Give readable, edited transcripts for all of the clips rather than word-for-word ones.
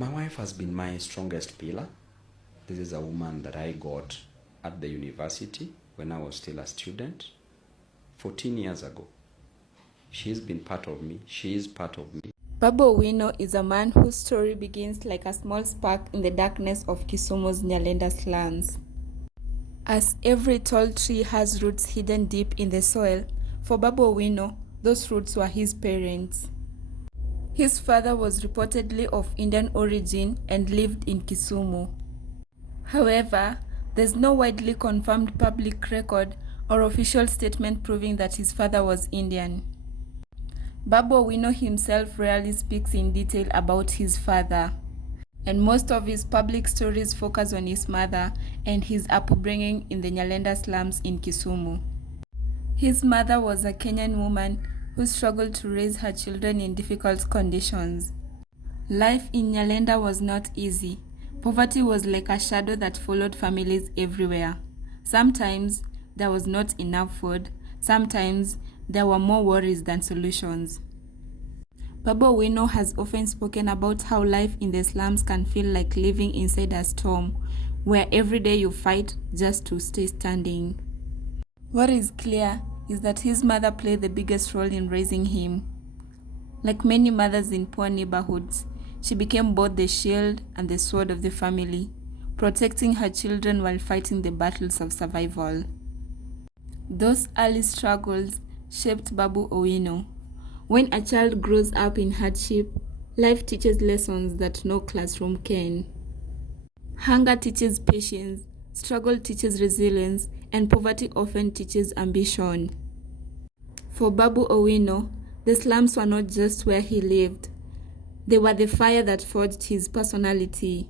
My wife has been my strongest pillar. This is a woman that I got at the university when I was still a student 14 years ago. She's been part of me. She is part of me. Babu Owino is a man whose story begins like a small spark in the darkness of Kisumu's Nyalenda slums. As every tall tree has roots hidden deep in the soil, for Babu Owino, those roots were his parents. His father was reportedly of Indian origin and lived in Kisumu. However, there's no widely confirmed public record or official statement proving that his father was Indian. Babu Owino himself rarely speaks in detail about his father, and most of his public stories focus on his mother and his upbringing in the Nyalenda slums in Kisumu. His mother was a Kenyan woman who struggled to raise her children in difficult conditions. Life in Nyalenda was not easy. Poverty was like a shadow that followed families everywhere. Sometimes there was not enough food. Sometimes there were more worries than solutions. Babu Owino has often spoken about how life in the slums can feel like living inside a storm, where every day you fight just to stay standing. What is clear is that his mother played the biggest role in raising him. Like many mothers in poor neighborhoods, she became both the shield and the sword of the family, protecting her children while fighting the battles of survival. Those early struggles shaped Babu Owino. When a child grows up in hardship, life teaches lessons that no classroom can. Hunger teaches patience, struggle teaches resilience, and poverty often teaches ambition. For Babu Owino, the slums were not just where he lived. They were the fire that forged his personality.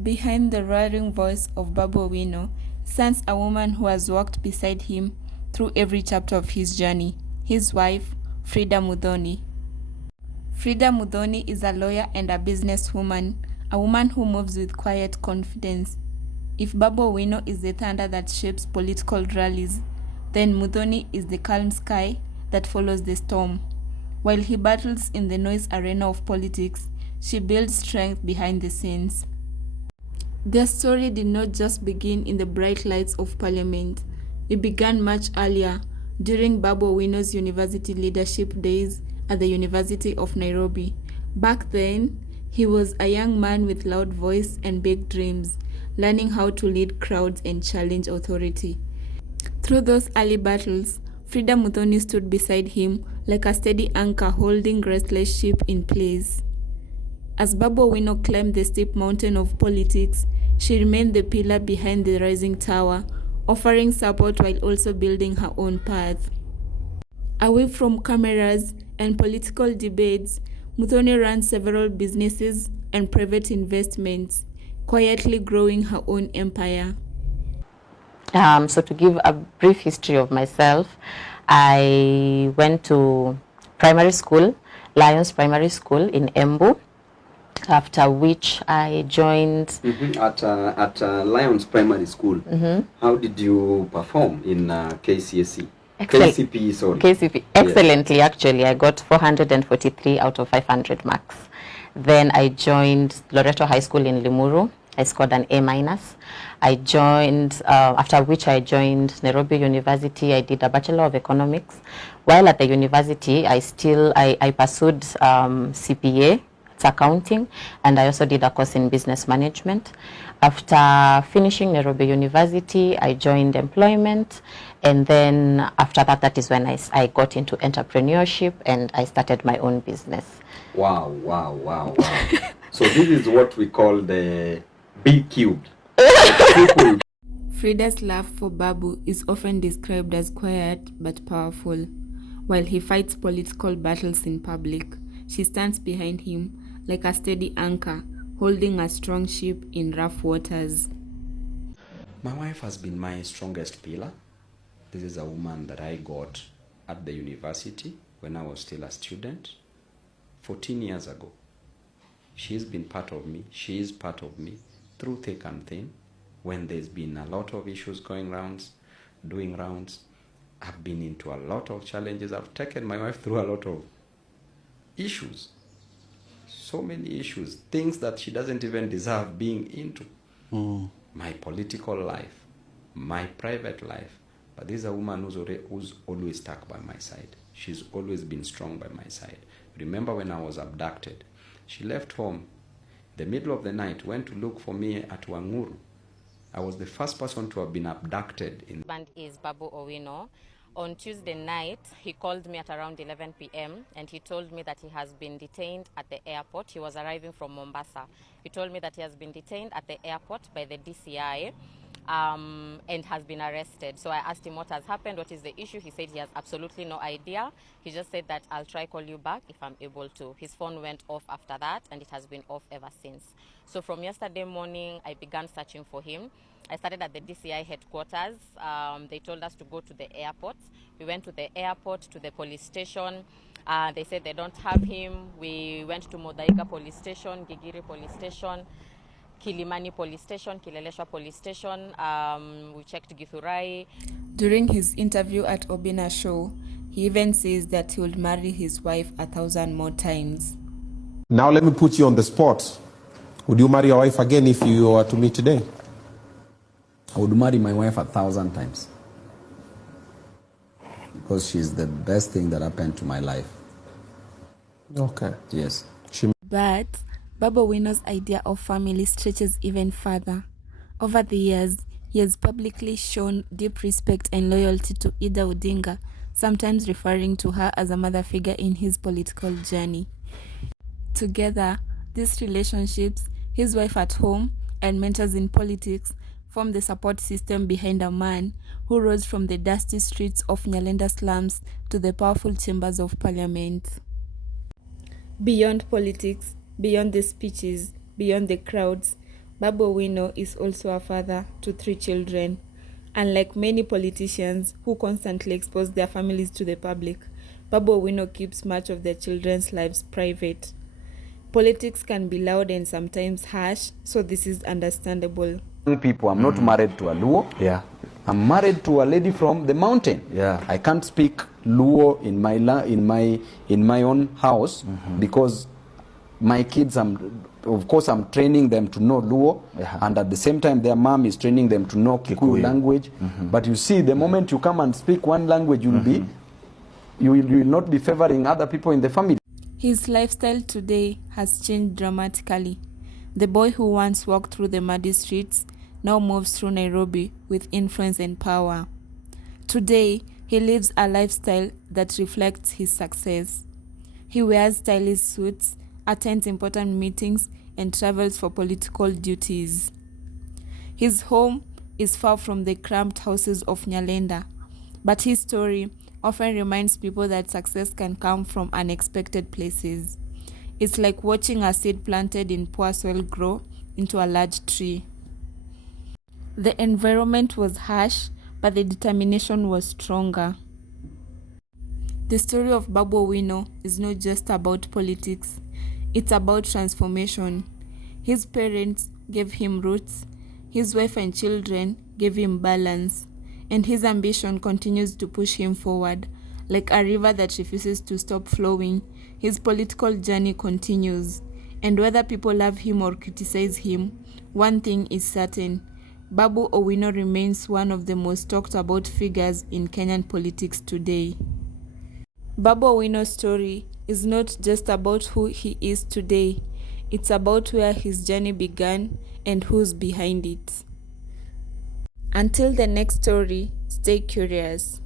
Behind the roaring voice of Babu Owino stands a woman who has walked beside him through every chapter of his journey, his wife, Freda Mudoni. Freda Mudoni is a lawyer and a businesswoman, a woman who moves with quiet confidence. If Babu Owino is the thunder that shapes political rallies, then Mudoni is the calm sky that follows the storm. While he battles in the noise arena of politics, she builds strength behind the scenes. Their story did not just begin in the bright lights of parliament. It began much earlier, during Babu Owino's university leadership days at the University of Nairobi. Back then, he was a young man with loud voice and big dreams, learning how to lead crowds and challenge authority. Through those early battles, Freda Mudoni stood beside him like a steady anchor holding restless ship in place. As Babu Owino climbed the steep mountain of politics, she remained the pillar behind the rising tower, offering support while also building her own path. Away from cameras and political debates, Mudoni ran several businesses and private investments, quietly growing her own empire. So to give a brief history of myself, I went to primary school, Lions Primary School in Embu, after which I joined... At Lions Primary School, how did you perform in KCSE? KCP, sorry. KCP, excellently, yes. Actually. I got 443 out of 500 marks. Then I joined Loreto High School in Limuru. I scored an A-. I joined, after which I joined Nairobi University. I did a Bachelor of Economics. While at the university, I pursued CPA, it's accounting, and I also did a course in business management. After finishing Nairobi University, I joined employment, and then after that, that is when I got into entrepreneurship and I started my own business. Wow. So this is what we call the B cubed. Freda's love for Babu is often described as quiet but powerful. While he fights political battles in public, she stands behind him like a steady anchor, holding a strong ship in rough waters. My wife has been my strongest pillar. This is a woman that I got at the university when I was still a student 14 years ago. She's been part of me. She is part of me through thick and thin. When there's been a lot of issues doing rounds, I've been into a lot of challenges. I've taken my wife through a lot of issues. so many issues, things that she doesn't even deserve being into. My political life, my private life. But this is a woman who's always stuck by my side. She's always been strong by my side. Remember when I was abducted, she left home the middle of the night, went to look for me at Wanguru. I was the first person to have been abducted. My husband is Babu Owino. On Tuesday night, he called me at around 11 p.m. and he told me that he has been detained at the airport. He was arriving from Mombasa. He told me that he has been detained at the airport by the DCI and has been arrested. So I asked him what has happened, what is the issue. He said he has absolutely no idea. He just said that I'll try call you back if I'm able to. His phone went off after that and it has been off ever since. So from yesterday morning, I began searching for him. I started at the DCI headquarters. They told us to go to the airport. We went to the airport, to the police station. They said they don't have him. We went to Modaiga police station, Gigiri police station, Kilimani police station, Kileleshwa police station. We checked Githurai. During his interview at Obina show, he even says that he would marry his wife 1,000 more times. Now let me put you on the spot. Would you marry your wife again if you were to meet today? I would marry my wife 1,000 times. Because she's the best thing that happened to my life. Okay. Yes. But Babu Owino's idea of family stretches even further. Over the years, he has publicly shown deep respect and loyalty to Ida Odinga, sometimes referring to her as a mother figure in his political journey. Together, these relationships, his wife at home and mentors in politics, form the support system behind a man who rose from the dusty streets of Nyalenda slums to the powerful chambers of parliament. Beyond politics, beyond the speeches, beyond the crowds, Babu Owino is also a father to 3 children. Unlike many politicians who constantly expose their families to the public, Babu Owino keeps much of their children's lives private. Politics can be loud and sometimes harsh, so this is understandable. People, I'm not married to a Luo. Yeah. I'm married to a lady from the mountain. Yeah. I can't speak Luo in my own house because my kids, of course, I'm training them to know Luo, and at the same time, their mom is training them to know Kikuyu language. But you see, the moment you come and speak one language, you will not be favoring other people in the family. His lifestyle today has changed dramatically. The boy who once walked through the muddy streets now moves through Nairobi with influence and power. Today, he lives a lifestyle that reflects his success. He wears stylish suits, attends important meetings, and travels for political duties. His home is far from the cramped houses of Nyalenda, but his story often reminds people that success can come from unexpected places. It's like watching a seed planted in poor soil grow into a large tree. The environment was harsh, but the determination was stronger. The story of Babu Owino is not just about politics, it's about transformation. His parents gave him roots, his wife and children gave him balance, and his ambition continues to push him forward. Like a river that refuses to stop flowing, his political journey continues. And whether people love him or criticize him, one thing is certain: Babu Owino remains one of the most talked about figures in Kenyan politics today. Babu Owino's story is not just about who he is today, it's about where his journey began and who's behind it. Until the next story, stay curious.